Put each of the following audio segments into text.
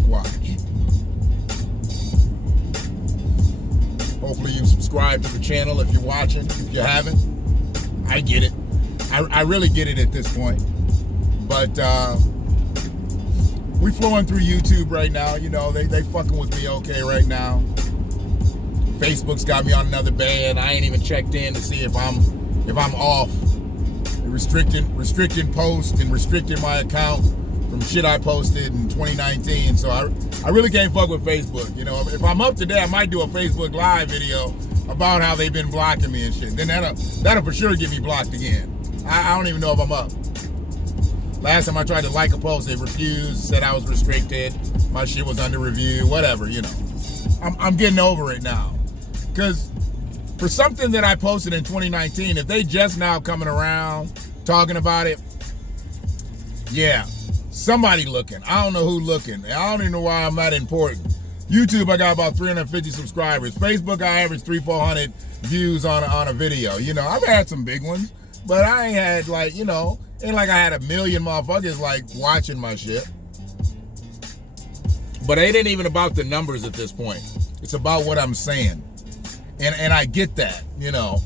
Black Watch. Hopefully you subscribe to the channel if you're watching. If you haven't, I get it. I really get it at this point. But we flowing through YouTube right now. You know, they fucking with me okay right now. Facebook's got me on another ban. I ain't even checked in to see if I'm off. Restricting posts and restricting my account from shit I posted in 2019. So I really can't fuck with Facebook. You know, if I'm up to date, I might do a Facebook Live video about how they've been blocking me and shit. Then that'll for sure get me blocked again. I don't even know if I'm up. Last time I tried to like a post, they refused, said I was restricted, my shit was under review, whatever, you know. I'm getting over it now. Because for something that I posted in 2019, if they just now coming around talking about it, yeah, somebody looking. I don't know who looking. I don't even know why I'm that important. YouTube, I got about 350 subscribers. Facebook, I average 300-400 views on a video. You know, I've had some big ones, but I ain't had like, you know, ain't like I had a million motherfuckers like watching my shit. But it ain't even about the numbers at this point. It's about what I'm saying. And I get that, you know.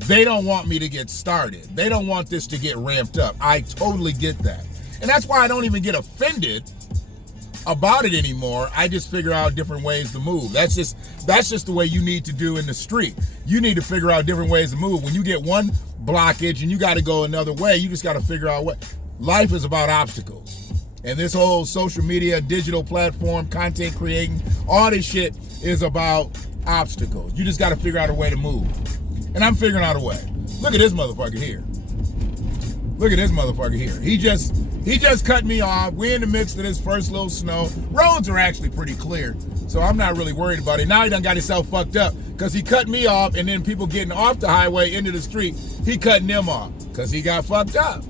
They don't want me to get started. They don't want this to get ramped up. I totally get that. And that's why I don't even get offended about it anymore. I just figure out different ways to move. That's just the way you need to do in the street. You need to figure out different ways to move. When you get one blockage and you got to go another way, you just got to figure out what. Life is about obstacles. And this whole social media, digital platform, content creating, all this shit is about obstacles. You just got to figure out a way to move. And I'm figuring out a way. Look at this motherfucker here. Look at this motherfucker here. He just cut me off. We're in the midst of this first little snow. Roads are actually pretty clear, so I'm not really worried about it. Now he done got himself fucked up because he cut me off, and then people getting off the highway into the street, he cutting them off because he got fucked up.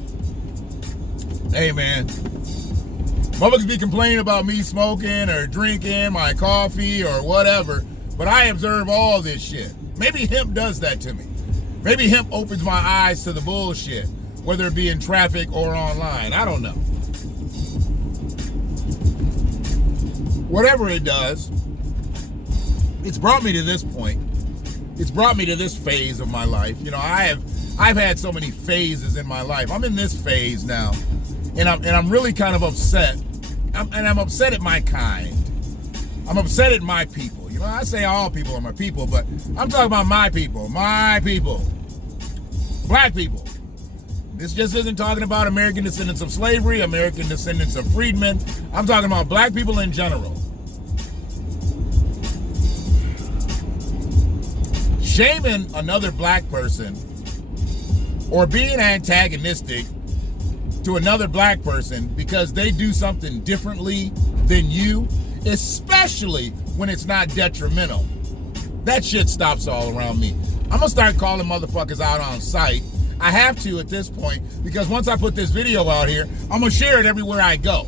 Hey, man. Motherfuckers be complaining about me smoking or drinking my coffee or whatever, but I observe all this shit. Maybe hemp does that to me. Maybe hemp opens my eyes to the bullshit, whether it be in traffic or online. I don't know. Whatever it does, it's brought me to this point. It's brought me to this phase of my life. You know, I've had so many phases in my life. I'm in this phase now, and I'm really kind of upset. I'm upset at my kind. I'm upset at my people. You know, I say all people are my people, but I'm talking about my people, black people. This just isn't talking about American Descendants of Slavery, American Descendants of Freedmen. I'm talking about black people in general. Shaming another black person or being antagonistic to another black person because they do something differently than you, especially when it's not detrimental, that shit stops all around me. I'm gonna start calling motherfuckers out on sight. I have to at this point, because once I put this video out here, I'm gonna share it everywhere I go.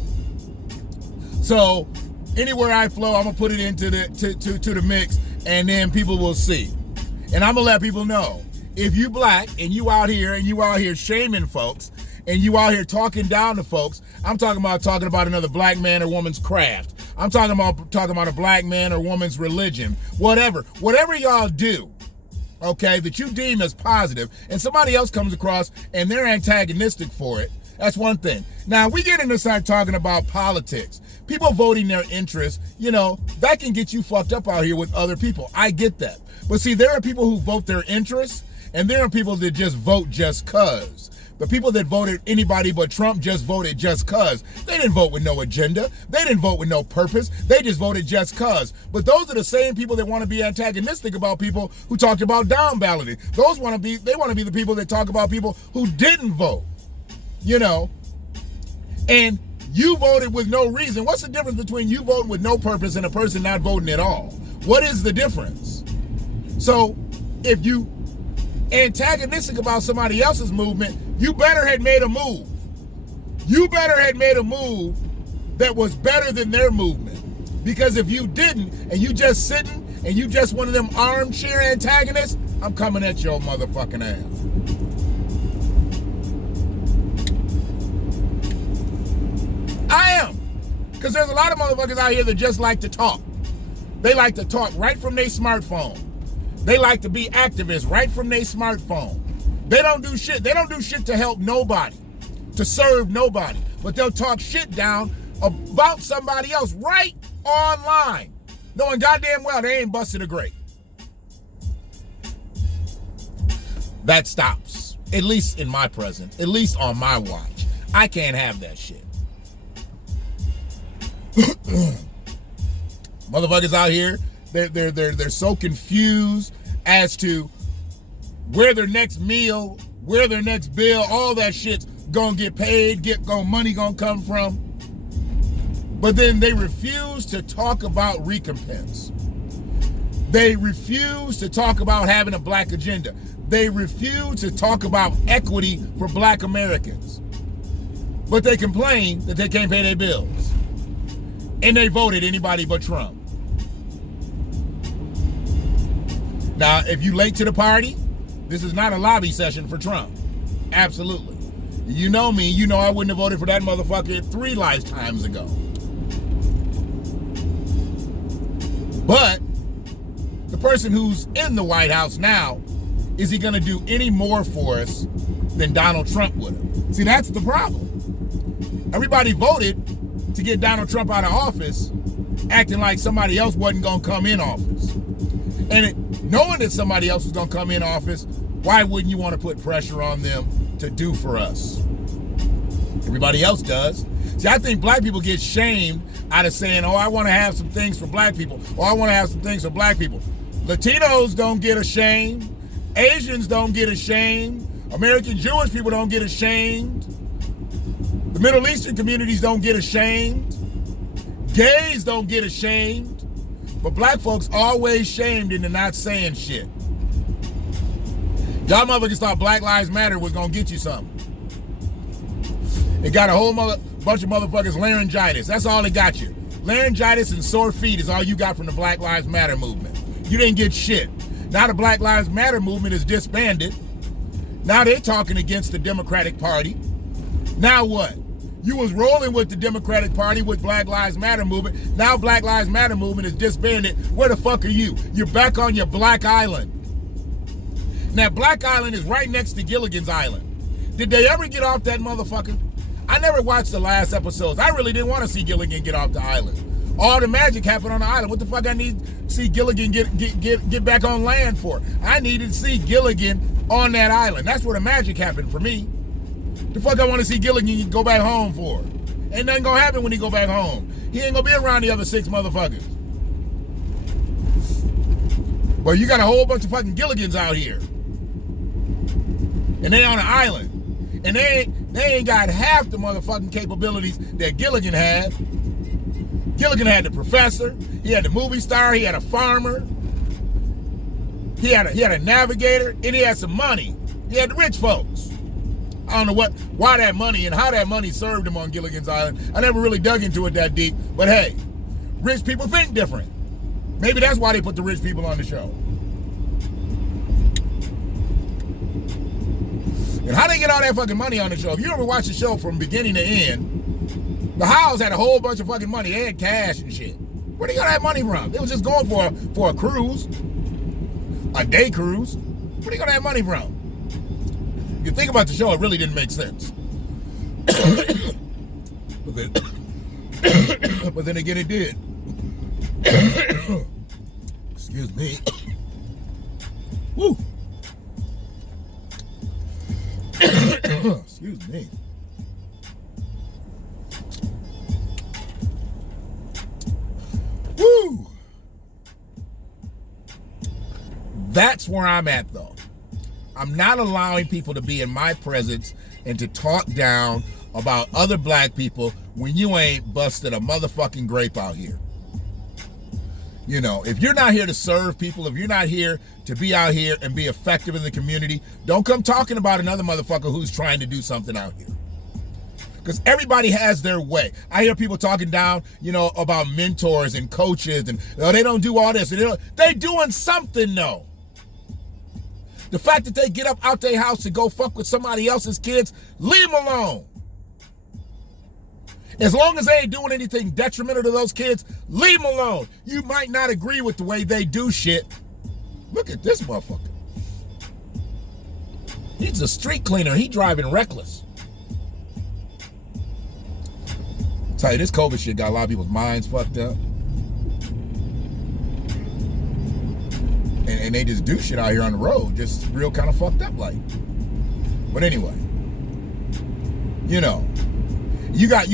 So anywhere I flow, I'm gonna put it into the mix, and then people will see. And I'm gonna let people know, if you black and you out here shaming folks, and you out here talking down to folks, I'm talking about another black man or woman's craft. I'm talking about a black man or woman's religion, whatever y'all do, okay, that you deem as positive, and somebody else comes across and they're antagonistic for it. That's one thing. Now, we get into start talking about politics. People voting their interests, you know, that can get you fucked up out here with other people. I get that. But see, there are people who vote their interests, and there are people that just vote just cuz. The people that voted anybody but Trump just voted just cuz. They didn't vote with no agenda. They didn't vote with no purpose. They just voted just cuz. But those are the same people that want to be antagonistic about people who talked about down balloting. They want to be the people that talk about people who didn't vote. You know, and you voted with no reason. What's the difference between you voting with no purpose and a person not voting at all? What is the difference? So if you antagonistic about somebody else's movement, you better had made a move. You better had made a move that was better than their movement. Because if you didn't, and you just sitting, and you just one of them armchair antagonists, I'm coming at your motherfucking ass. I am. Because there's a lot of motherfuckers out here that just like to talk. They like to talk right from their smartphone. They like to be activists right from their smartphone. They don't do shit. They don't do shit to help nobody, to serve nobody. But they'll talk shit down about somebody else right online, knowing goddamn well they ain't busted a grape. That stops. At least in my presence. At least on my watch. I can't have that shit. Motherfuckers out here, they're so confused as to where their next meal, where their next bill, all that shit's gonna get paid, money gonna come from. But then they refuse to talk about recompense. They refuse to talk about having a black agenda. They refuse to talk about equity for black Americans. But they complain that they can't pay their bills. And they voted anybody but Trump. Now, if you late to the party, this is not a lobby session for Trump. Absolutely. You know me, you know I wouldn't have voted for that motherfucker 3 lifetimes ago. But the person who's in the White House now, is he going to do any more for us than Donald Trump would have? See, that's the problem. Everybody voted to get Donald Trump out of office, acting like somebody else wasn't going to come in office. And knowing that somebody else was going to come in office, why wouldn't you want to put pressure on them to do for us? Everybody else does. See, I think black people get shamed out of saying, oh, I want to have some things for black people, or I want to have some things for black people. Latinos don't get ashamed. Asians don't get ashamed. American Jewish people don't get ashamed. The Middle Eastern communities don't get ashamed. Gays don't get ashamed. But black folks always shamed into not saying shit. Y'all motherfuckers thought Black Lives Matter was gonna get you something. It got a whole bunch of motherfuckers laryngitis. That's all it got you. Laryngitis and sore feet is all you got from the Black Lives Matter movement. You didn't get shit. Now the Black Lives Matter movement is disbanded. Now they're talking against the Democratic Party. Now what? You was rolling with the Democratic Party with Black Lives Matter movement. Now Black Lives Matter movement is disbanded. Where the fuck are you? You're back on your Black Island. Now Black Island is right next to Gilligan's Island. Did they ever get off that motherfucker? I never watched the last episodes. I really didn't want to see Gilligan get off the island. All the magic happened on the island. What the fuck I need to see Gilligan get back on land for? I needed to see Gilligan on that island. That's where the magic happened for me. The fuck I want to see Gilligan go back home for? Ain't nothing gonna happen when he go back home. He ain't gonna be around the other 6 motherfuckers. But you got a whole bunch of fucking Gilligans out here. And they on an island. And they ain't got half the motherfucking capabilities that Gilligan had. Gilligan had the professor, he had the movie star, he had a farmer, he had a navigator, and he had some money. He had the rich folks. I don't know why that money and how that money served him on Gilligan's Island. I never really dug into it that deep, but hey, rich people think different. Maybe that's why they put the rich people on the show. And how they get all that fucking money on the show? If you ever watch the show from beginning to end, the Howes had a whole bunch of fucking money. They had cash and shit. Where they got that money from? They was just going for a cruise, a day cruise. Where they got that money from? If you think about the show, it really didn't make sense. But then again, it did. Excuse me. Woo. Excuse me. Woo! That's where I'm at, though. I'm not allowing people to be in my presence and to talk down about other black people when you ain't busted a motherfucking grape out here. You know, if you're not here to serve people, if you're not here to be out here and be effective in the community, don't come talking about another motherfucker who's trying to do something out here. Because everybody has their way. I hear people talking down, you know, about mentors and coaches and they don't do all this. They doing something, though. The fact that they get up out their house to go fuck with somebody else's kids, leave them alone. As long as they ain't doing anything detrimental to those kids, leave them alone. You might not agree with the way they do shit. Look at this motherfucker. He's a street cleaner. He driving reckless. I'll tell you, this COVID shit got a lot of people's minds fucked up. And they just do shit out here on the road, just real kind of fucked up like. But anyway, you know, you got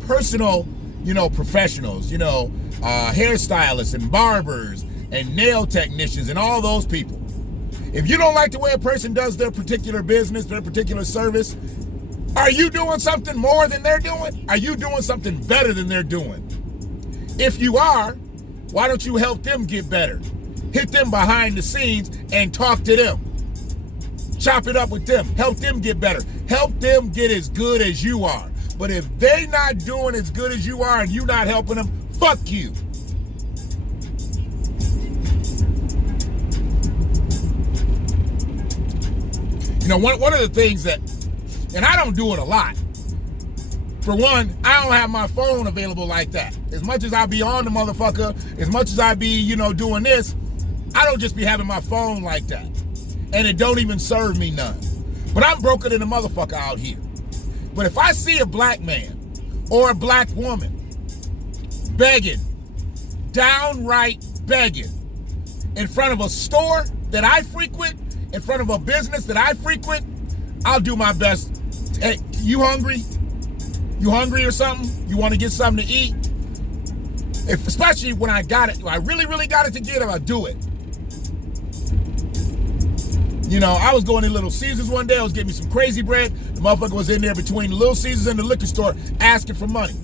personal, you know, professionals, you know, hairstylists and barbers and nail technicians and all those people. If you don't like the way a person does their particular business, their particular service, are you doing something more than they're doing? Are you doing something better than they're doing? If you are, why don't you help them get better? Hit them behind the scenes and talk to them. Chop it up with them. Help them get better. Help them get as good as you are. But if they not doing as good as you are and you not helping them, fuck you. You know, one of the things that, and I don't do it a lot. For one, I don't have my phone available like that. As much as I be on the motherfucker, as much as I be, you know, doing this, I don't just be having my phone like that. And it don't even serve me none. But I'm broken in a motherfucker out here. But if I see a black man or a black woman begging, downright begging, in front of a store that I frequent, in front of a business that I frequent, I'll do my best. Hey, you hungry? You hungry or something? You want to get something to eat? Especially when I got it, I really, really got it to get it, I'll do it. You know, I was going to Little Caesars one day. I was getting me some crazy bread. The motherfucker was in there between Little Caesars and the liquor store asking for money.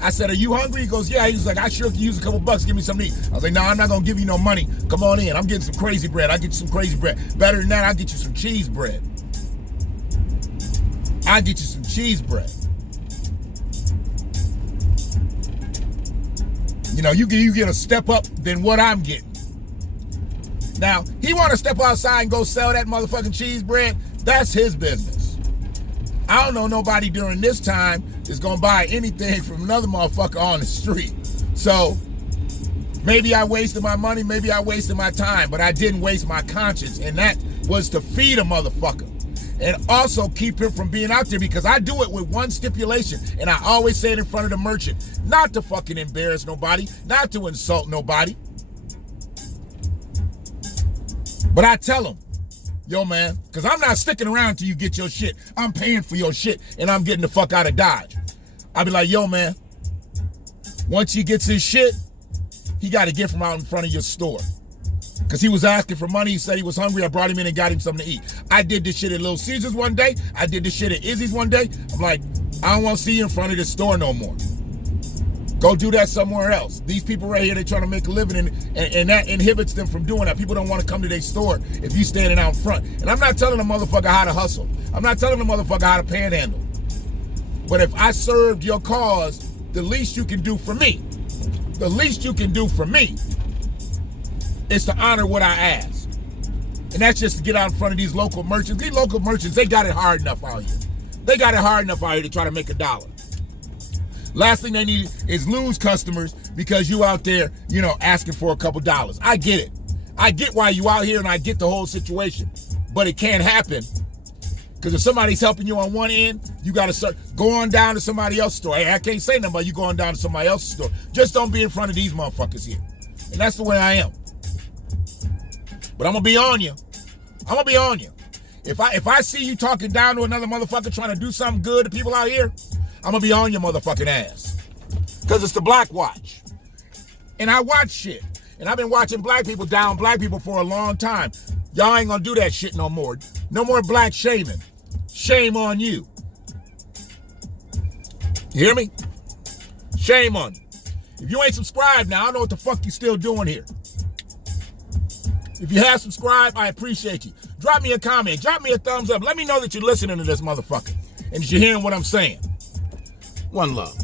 I said, are you hungry? He goes, yeah. He was like, I sure could use a couple bucks. Give me something to eat. I was like, no, I'm not going to give you no money. Come on in. I'm getting some crazy bread. I'll get you some crazy bread. Better than that, I'll get you some cheese bread. I'll get you some cheese bread. You know, you get a step up than what I'm getting. Now, he want to step outside and go sell that motherfucking cheese bread. That's his business. I don't know nobody during this time is going to buy anything from another motherfucker on the street. So, maybe I wasted my money, maybe I wasted my time, but I didn't waste my conscience, and that was to feed a motherfucker. And also keep him from being out there, because I do it with one stipulation, and I always say it in front of the merchant, not to fucking embarrass nobody, not to insult nobody. But I tell them, yo, man, because I'm not sticking around until you get your shit. I'm paying for your shit, and I'm getting the fuck out of Dodge. I be like, yo, man, once he gets his shit, he got to get from out in front of your store. Because he was asking for money. He said he was hungry. I brought him in and got him something to eat. I did this shit at Little Caesars one day. I did this shit at Izzy's one day. I'm like, I don't want to see you in front of this store no more. Go do that somewhere else. These people right here, they're trying to make a living, and that inhibits them from doing that. People don't want to come to their store if you standing out in front. And I'm not telling a motherfucker how to hustle. I'm not telling a motherfucker how to panhandle. But if I served your cause, the least you can do for me, is to honor what I ask. And that's just to get out in front of these local merchants. These local merchants, they got it hard enough out here. They got it hard enough out here to try to make $1. Last thing they need is lose customers because you out there, you know, asking for a couple dollars. I get it. I get why you out here, and I get the whole situation. But it can't happen. Because if somebody's helping you on one end, you got to go on down to somebody else's store. Hey, I can't say nothing about you going down to somebody else's store. Just don't be in front of these motherfuckers here. And that's the way I am. But I'm going to be on you. I'm going to be on you. If I see you talking down to another motherfucker trying to do something good to people out here, I'm going to be on your motherfucking ass. Because it's the Black Watch. And I watch shit. And I've been watching black people down black people for a long time. Y'all ain't going to do that shit no more. No more black shaming. Shame on you. You hear me? Shame on you. If you ain't subscribed now, I don't know what the fuck you still doing here. If you have subscribed, I appreciate you. Drop me a comment. Drop me a thumbs up. Let me know that you're listening to this motherfucker and that you're hearing what I'm saying. One love.